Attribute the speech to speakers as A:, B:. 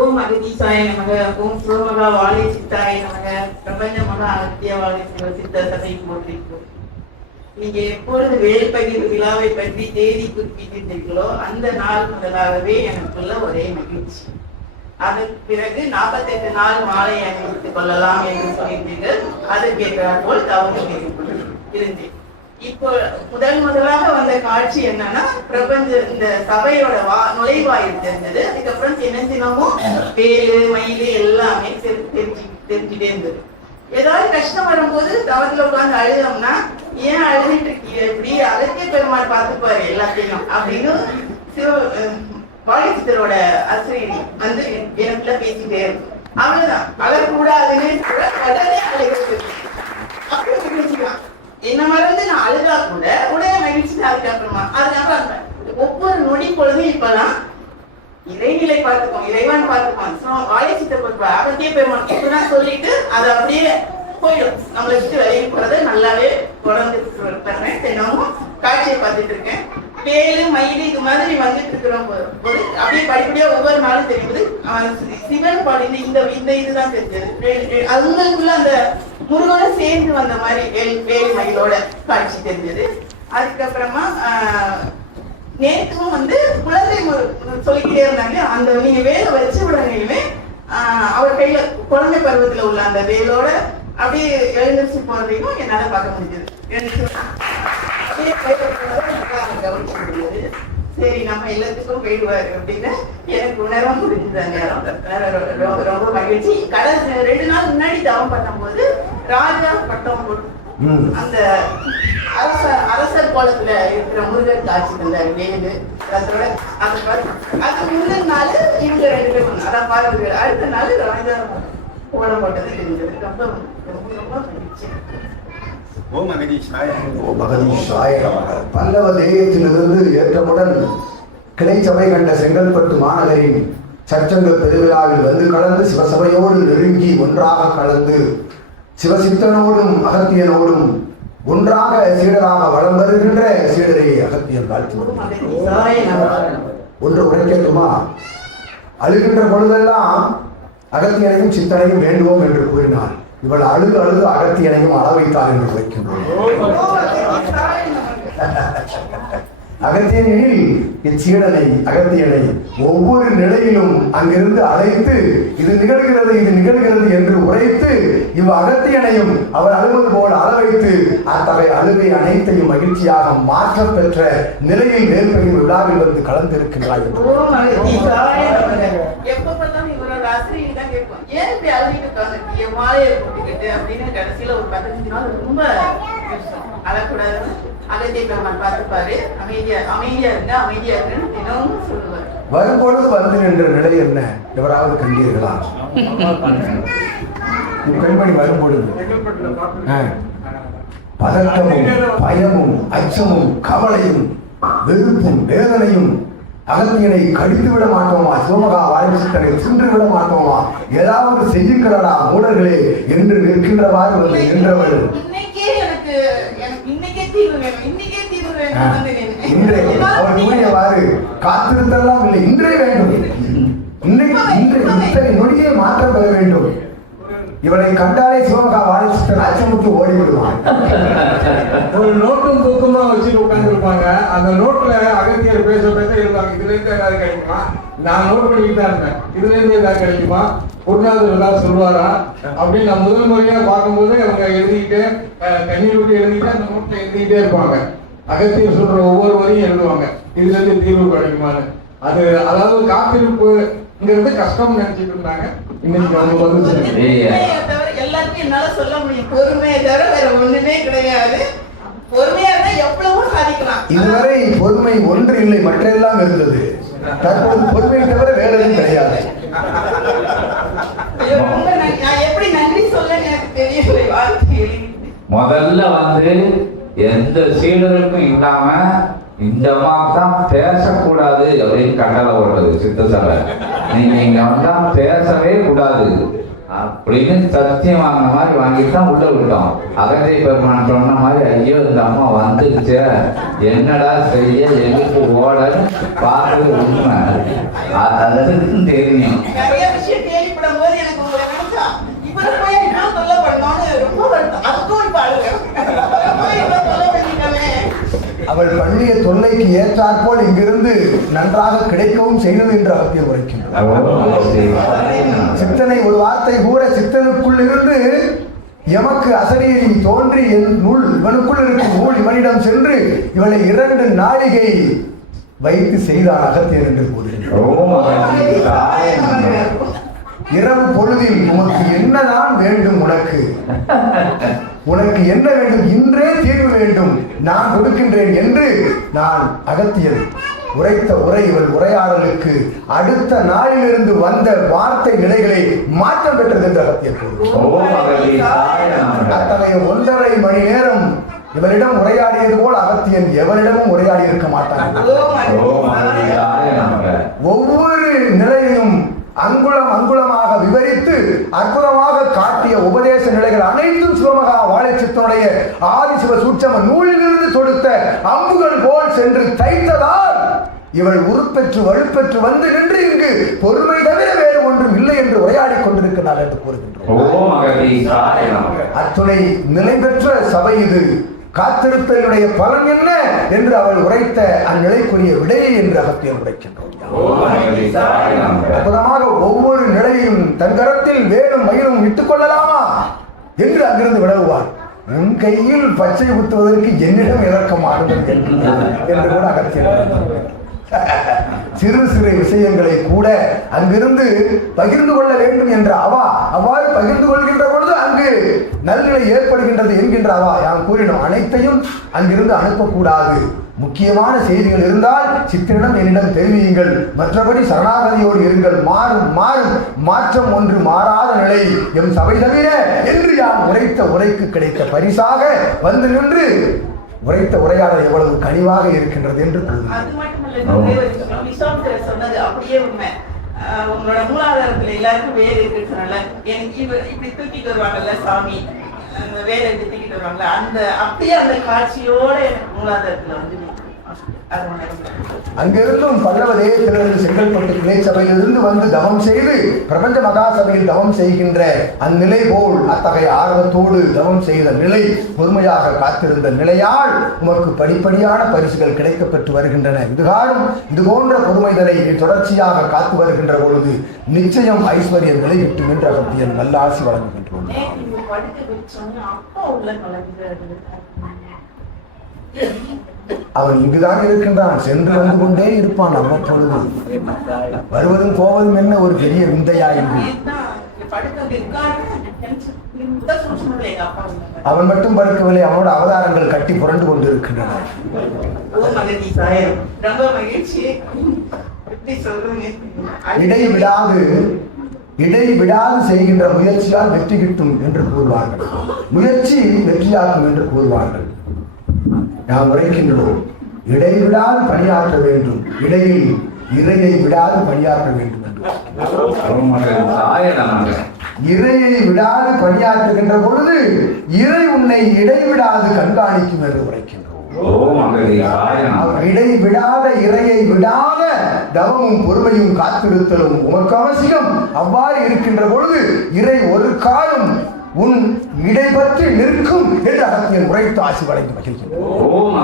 A: ஓம் அகதீசாய நமக ஓம் சிவமகா வாழை சித்தாய நமக பிரபஞ்ச மகா அகத்திய வாழை சிவ சித்த சபை போற்றிருக்கோம் நீங்க எப்பொழுது வேல்பகிர் விழாவை பற்றி தேதி குறிப்பிட்டிருந்தீர்களோ அந்த நாள் முதலாகவே எனக்குள்ள ஒரே மகிழ்ச்சி. அதன் பிறகு நாற்பத்தெட்டு நாள் மாலை அணிவித்துக் கொள்ளலாம் என்று சொல்லியிருந்தீர்கள் அதற்கேற்றாற் போல் தவறு இருந்தேன். இப்போ முதல் முதலாக வந்த காட்சி என்னன்னா பிரபஞ்ச இந்த சபையோட வா நுழைவாயில் தெரிஞ்சது. அதுக்கப்புறம் தினம் தினமும் வேலு மயில் எல்லாமே தெரிஞ்சு தெரிஞ்சுட்டே இருந்தது. ஏதாவது கஷ்டம் வரும்போது தவத்துல உட்கார்ந்து அழுதோம்னா ஏன் அழுதுட்டு இருக்கீங்க? இப்படி அதற்கே பெருமாள் பார்த்துப்பாரு எல்லாத்தையும் அப்படின்னு சிவ பாலிசித்தரோட ஆசிரியர் வந்து எனக்குள்ள பேசிட்டே இருக்கும். அவ்வளவுதான். அழக்கூடாதுன்னு கூட உடனே அழுகிறது என்ன மறந்து நான் அழுதா கூட உடனே மகிழ்ச்சி தான் அதுக்கப்புறமா அதுக்கப்புறம் ஒவ்வொரு நொடி பொழுதும் இப்பெல்லாம் இறைநிலை பார்த்துக்கோம் இறைவன் பார்த்துக்கோம் வாழை வாழை பொறுப்பா அப்படியே பெருமான் இப்படிதான் சொல்லிட்டு அது அப்படியே போயிடும். நம்மளை விட்டு வெளியே போறது நல்லாவே தொடர்ந்து தர்றேன் தினமும் காட்சியை பார்த்துட்டு இருக்கேன். வேலு மயிலு இது மாதிரி வந்துட்டு இருக்கிற போது அப்படியே படிப்படியா ஒவ்வொரு நாளும் தெரியுது. அவன் சிவன் பாடின இந்த இந்த இதுதான் தெரிஞ்சது. ரெ- அவங்களுக்குள்ள அந்த முருகனோட சேர்ந்து வந்த மாதிரி வேல் வேலு காட்சி தெரிஞ்சது. அதுக்கப்புறமா நேற்றும் வந்து குழந்தை சொல்லிக்கிட்டே இருந்தாங்க. அந்த நீங்க வேலை வச்ச உடனேயுமே அவர் கையில குழந்தை பருவத்துல உள்ள அந்த வேலோட அப்படியே எழுந்திரிச்சு போனதையும் என்னால பார்க்க முடிஞ்சது. அப்படியே சரி நம்ம எல்லாத்துக்கும் போயிடுவாரு அப்படின்னு எனக்கு உணர்வா முடிஞ்சது அந்த நேரம். வேற ரொம்ப மகிழ்ச்சி. கடல் ரெண்டு நாள் முன்னாடி தவம் பண்ணும்போது ராஜா பட்டம். அந்த அரச அரசர் கோலத்துல இருக்கிற முருகன் காட்சி தந்தார் வேலு அதோட அந்த அது முந்தின நாள் இவங்க ரெண்டு பேரும் அதான் பாருங்க அடுத்த நாள் ராஜா கோலம் போட்டது தெரிஞ்சது ரொம்ப ரொம்ப ரொம்ப மகிழ்ச்சி.
B: ஓ மகதீஷாய. பல்லவ தேயத்திலிருந்து ஏற்றமுடன் கிளை சபை கண்ட செங்கல்பட்டு மாநகரின் சச்சங்க பெருவிழாவில் வந்து கலந்து சிவசபையோடு நெருங்கி ஒன்றாக கலந்து சிவசித்தனோடும் அகத்தியனோடும் ஒன்றாக சீடராக வளம் வருகின்ற சீடரை அகத்தியன் வாழ்த்து ஒன்று உரைக்கட்டுமா? அழுகின்ற பொழுதெல்லாம் அகத்தியனையும் சித்தனையும் வேண்டுவோம் என்று கூறினார் இவள் அழுது அழுது அகத்தியனையும் அளவைத்தாள் என்று உரைக்கின்றோம். அகத்தியனில் இச்சீடனை அகத்தியனை ஒவ்வொரு நிலையிலும் அங்கிருந்து அழைத்து இது நிகழ்கிறது இது நிகழ்கிறது என்று உரைத்து இவ் அகத்தியனையும் அவர் அழுவது போல் அள வைத்து அத்தகைய அழுகை அனைத்தையும் மகிழ்ச்சியாக மாற்றம் பெற்ற நிலையில் வேல்பெரும் விழாவில் வந்து கலந்திருக்கின்றாய் என்று.
A: ஏன் இப்படி அழுகிட்டு அப்படின்னு கடைசியில ஒரு பதினஞ்சு நாள் ரொம்ப அழக்கூடாது அகத்திய பெருமான் பார்த்துப்பாரு அமைதியா அமைதியா இருங்க அமைதியா இருங்கன்னு தினமும் சொல்லுவார்.
B: வரும்பொழுது வந்து நின்ற நிலை என்ன? எவராவது கண்டீர்களா? பெண்மணி வரும்பொழுது. பதட்டமும் பயமும் அச்சமும் கவலையும் வெறுப்பும் வேதனையும் அகத்தியனை கடித்து விட மாட்டோமா? சிவமகா வாழ்ச்சித்தனை தின்று விட மாட்டோமா? ஏதாவது செய்யுங்களடா மூடர்களே என்று நிற்கின்றவாறு வந்து நின்றவள். காத்திருத்தெல்லாம் இல்லை. இன்றே வேண்டும். இன்னைக்கு இன்று இத்தனை நொடியே மாற்றம் பெற வேண்டும். இவனை கண்டாலே சிவமகா வாழ்ச்சித்தன் அச்சமுற்று ஓடி விடுவான்
C: ஒரு நோட்டும் தூக்கமா வச்சுட்டு உட்காந்துருப்பாங்க அந்த நோட்ல அகத்தியர் பேச பேச எழுதுவாங்க இதுல இருந்து ஏதாவது கிடைக்குமா நான் நோட் பண்ணிட்டு தான் இருந்தேன். இதுல இருந்து ஏதாவது கிடைக்குமா? குருநாதர் ஏதாவது சொல்லுவாரா? அப்படின்னு நான் முதல் முறையா பார்க்கும்போது அவங்க எழுதிக்கிட்டு கண்ணீர் விட்டு எழுதிட்டு அந்த நோட்ல எழுதிக்கிட்டே இருப்பாங்க. அகத்தியர் சொல்ற ஒவ்வொரு வரியும் எழுதுவாங்க. இதுல இருந்து தீர்வு கிடைக்குமான்னு. அது அதாவது காத்திருப்புங்கிறது கஷ்டம் நினைச்சிட்டு இருந்தாங்க. இன்னைக்கு அவங்க வந்து
A: எல்லாத்தையும் என்னால சொல்ல முடியும். பொறுமையை தவிர வேற ஒண்ணுமே கிடையாது. பொறுமையா இருந்தா எவ்வளவோ சாதிக்கலாம்.
B: இதுவரை பொறுமை ஒன்று இல்லை மற்றெல்லாம் இருந்தது. தற்போது பொறுமையை தவிர வேற எதுவும் கிடையாது.
D: முதல்ல வந்து எந்த சீடருக்கும் இல்லாம இந்த தான் பேசக்கூடாது அப்படின்னு கண்டல போடுறது சித்த சபை நீங்க இங்க வந்தா பேசவே கூடாது. அப்படின்னு சத்தியம் வாங்கின மாதிரி வாங்கிட்டு தான் உள்ள விட்டோம். அகத்தை பெருமான் சொன்ன மாதிரி ஐயோ இந்த அம்மா வந்துருச்சு. என்னடா செய்ய எதுக்கு ஓடன்னு பார்த்து உண்மை. அது அதுக்கும் தெரியும்
A: நிறைய விஷயம் கேள்விப்படும் போது எனக்கு உங்களை நினைச்சா இவரை போய் என்ன சொல்ல பண்ணோம்னு ரொம்ப வருத்தம் அதுக்கும் இப்ப அழுகிறேன். போய் இவ்வளவு சொல்ல பண்ணிட்டோமே.
B: அவள் பண்ணிய தொல்லைக்கு ஏற்றாற்போல் இங்கிருந்து நன்றாக கிடைக்கவும் செய்தது என்று அகத்தியம் உரைக்கின்றார். சித்தனை ஒரு வார்த்தை கூற சித்தனுக்குள் இருந்து எமக்கு அசரீரி தோன்றி என் நூல் இவனுக்குள் இருக்கும் நூல் இவனிடம் சென்று இவனை இரண்டு நாழிகை வைத்து செய்தான் அகத்தியர் என்று கூறுகின்றார். இரவு பொழுதில் உனக்கு என்னதான் வேண்டும் உனக்கு? உனக்கு என்ன வேண்டும்? தீர்வு வேண்டும். நான் கொடுக்கின்றேன் என்று நான் அகத்தியர் உரைத்த உரை இவள் உரையாடலுக்கு அடுத்த நாளிலிருந்து வந்த வார்த்தை நிலைகளை மாற்றம் பெற்றது என்று கூறுகிறார். அத்தகைய ஒன்றரை மணி நேரம் இவரிடம் உரையாடியது போல் அகத்தியன் எவரிடமும் உரையாடி இருக்க மாட்டான் ஒவ்வொரு நிலையையும் அங்குலம் அங்குலமாக விவரித்து அற்புதமாக காட்டிய உபதேச நிலைகள் அனைத்தும் சிவமகா வாழைச்சத்தினுடைய ஆதிசிவ சூட்சம நூலிலிருந்து தொடுத்த அம்புகள் போல் சென்று தைத்ததால் இவள் உருப்பெற்று வலுப்பெற்று வந்து நின்று இங்கு பொறுமை தவிர வேறு ஒன்றும் இல்லை என்று உரையாடிக் கொண்டிருக்கிறார் என்று கூறுகின்றோம். அத்துணை நிலை பெற்ற சபை இது. காத்திருத்தலுடைய பலன் என்ன என்று அவள் உரைத்த அந்நிலைக்குரிய விடையை என்று அகத்தியம் உரைக்கின்றோம். அற்புதமாக ஒவ்வொரு நிலையும் தன் கரத்தில் வேலும் மயிலும் இட்டுக் கொள்ளலாமா? என்று அங்கிருந்து விலகுவார். உன் கையில் பச்சை குத்துவதற்கு என்னிடம் இறக்கம் என்று கூட அகத்தியம் சிறு சிறு விஷயங்களை கூட அங்கிருந்து பகிர்ந்து கொள்ள வேண்டும் என்ற அவா அவ்வாறு பகிர்ந்து கொள்கின்ற பொழுது அங்கு நல்நிலை ஏற்படுகின்றது என்கின்ற அவா யாம் கூறினோம். அனைத்தையும் அங்கிருந்து அனுப்பக்கூடாது. முக்கியமான செய்திகள் இருந்தால் சித்திரனம் என்னிடம் தெரிவியுங்கள். மற்றபடி சரணாகதியோடு இருங்கள். மாறும் மாறும். மாற்றம் ஒன்று மாறாத நிலை. எம் சபை தவிர என்று யாம் உரைத்த உரைக்கு கிடைத்த பரிசாக வந்து நின்று உரைத்த உரையாடல் எவ்வளவு கனிவாக இருக்கின்றது என்று கூறினார்
A: உங்களோட மூலாதாரத்துல எல்லாருக்கும் வேர் இருக்குன்னு சொன்னால எனக்கு இவ இப்படி தூக்கிட்டு வருவாங்கல்ல சாமி அந்த வேலை இப்படி தூக்கிட்டு வருவாங்கல்ல அந்த அப்படியே அந்த காட்சியோட எனக்கு மூலாதாரத்துல வந்து
B: அங்கிருந்தும் பல்லவ தேசத்திலிருந்து செங்கல்பட்டு கிளை சபையிலிருந்து வந்து தவம் செய்து பிரபஞ்ச மகா சபையில் தவம் செய்கின்ற அந்நிலை போல் அத்தகைய ஆர்வத்தோடு தவம் செய்த நிலை பொறுமையாக காத்திருந்த நிலையால் உமக்கு படிப்படியான பரிசுகள் கிடைக்கப்பட்டு வருகின்றன. இதுகாரும் இது போன்ற பொறுமைதலை தொடர்ச்சியாக காத்து வருகின்ற பொழுது நிச்சயம் ஐஸ்வர்யம் நிலை விட்டு நின்ற நல்ல நல்லாசி வழங்குகின்றோம்.
A: நேத்து உள்ள
B: அவன் இங்குதான் இருக்கின்றான். சென்று வந்து கொண்டே இருப்பான் அவ்வப்பொழுது வருவதும் போவதும் என்ன ஒரு பெரிய விந்தையா என்று அவன் மட்டும் படுக்கவில்லை அவனோட அவதாரங்கள் கட்டி புரண்டு கொண்டு இருக்கின்றன
A: இடைவிடாது
B: இடை விடாது இடை விடாது செய்கின்ற முயற்சியால் வெற்றி கிட்டும் என்று கூறுவார்கள். முயற்சி வெற்றியாகும் என்று கூறுவார்கள். நாம் உரைக்கின்றோம். இடைவிடாது பணியாற்ற வேண்டும். இடையில் இறையை விடாது பணியாற்ற வேண்டும் என்று. இறையை விடாது பணியாற்றுகின்ற பொழுது இறை உன்னை இடைவிடாது கண்காணிக்கும் என்று உரைக்கின்றோம். இடை இடைவிடாத இறையை விடாத தவமும் பொறுமையும் காத்திருத்தலும் உமக்கு அவசியம். அவ்வாறு இருக்கின்ற பொழுது இறை ஒரு காலம் உன் இடை பற்றி நிற்கும் என்று அகத்தியன் உரைத்து ஆசி வழங்கி மகிழ்கின்றோம்